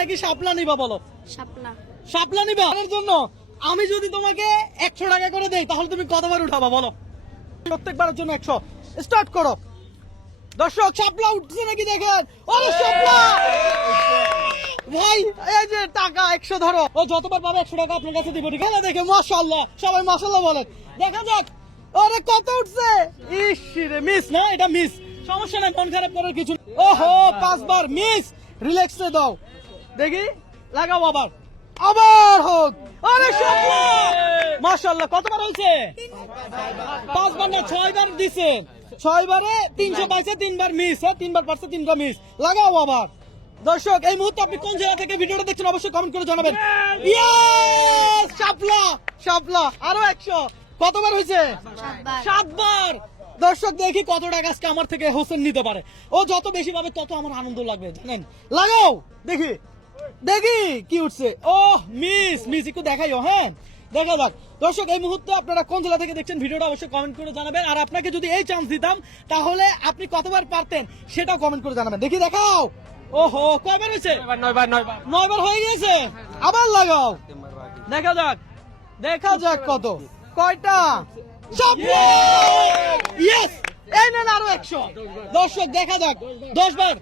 নাকি শাপলা নিবা বলো? শাপলা। শাপলা নিবা? এর জন্য আমি যদি তোমাকে 100 টাকা করে দেই তাহলে তুমি কতবার উঠাবা বলো? প্রত্যেকবারের জন্য 100। স্টার্ট করো। দর্শক শাপলা উঠছে নাকি দেখেন। ওরে শাপলা ভাই, এই যে টাকা 100 ধরো। ও যতবার পাবে 100 টাকা আপনার কাছে দিব, ঠিক আছে? দেখে মাশাআল্লাহ, সবাই মাশাআল্লাহ বলেন। দেখা যাক। ওরে কত উঠছে। ইস রে, মিস না, এটা মিস। সমস্যা নাই, মন খারাপ করার কিছু নেই। ওহো, 5 বার মিস। রিল্যাক্সে দাও। দেখি, লাগাও আবার। আবার হোক। আরে শাপলা মাশাআল্লাহ, কতবার হইছে? 5 বার না 6 বার দিছে। 6 বারে 300 পাইছে, 3 বার মিস। 3 বার পারছে, 3টা মিস। লাগাও আবার। দর্শক এই মুহূর্তে আপনি কোন জেলা থেকে ভিডিওটা দেখছেন অবশ্যই কমেন্ট করে জানাবেন। ইয়েস, শাপলা শাপলা আরো 100। কতবার হয়েছে? 7 বার। দর্শক দেখি কত টাকা আজকে আমার থেকে হোসেন নিতে পারে। ও যত বেশি পাবে তত আমার আনন্দ লাগবে, জানেন? লাগাও দেখি, দেখি কি উঠছে। ও মিস, মিস একটু দেখাইও। হ্যাঁ, দেখা যাক। দর্শক এই মুহূর্তে আপনারা কোন জেলা থেকে দেখছেন ভিডিওটা অবশ্যই কমেন্ট করে জানাবেন। আর আপনাকে যদি এই চান্স দিতাম তাহলে আপনি কতবার পারতেন সেটাও কমেন্ট করে জানাবেন। দেখি, দেখাও। ওহো, কয়বার হয়েছে? 9 বার হয়ে গেছে। আবার লাগাও, দেখা যাক, দেখা যাক কত, কয়টা। ইয়েস, এই নেন আরো 100। দর্শক দেখা যাক। 10 বার,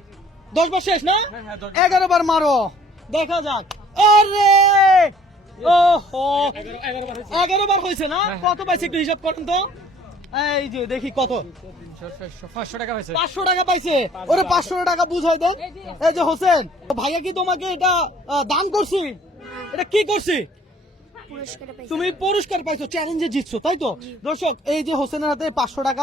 10 বার শেষ না? 11 বার মারো, দেখা যাক। আরে ওহো, 11 বার হয়েছে না? কত পাইছে একটু হিসাব করেন তো। এই যে দেখি কত। 500 টাকা পাইছে। 500 টাকা পাইছে। ওরে 500 টাকা বুঝাই দেন। এই যে হোসেন ভাইয়া কি তোমাকে এটা দান করছি? এটা কি করছি? তুমি পুরস্কার পাইছো, চ্যালেঞ্জে জিতছো, তাই তো? দর্শক এই যে হোসেনের হাতে 500 টাকা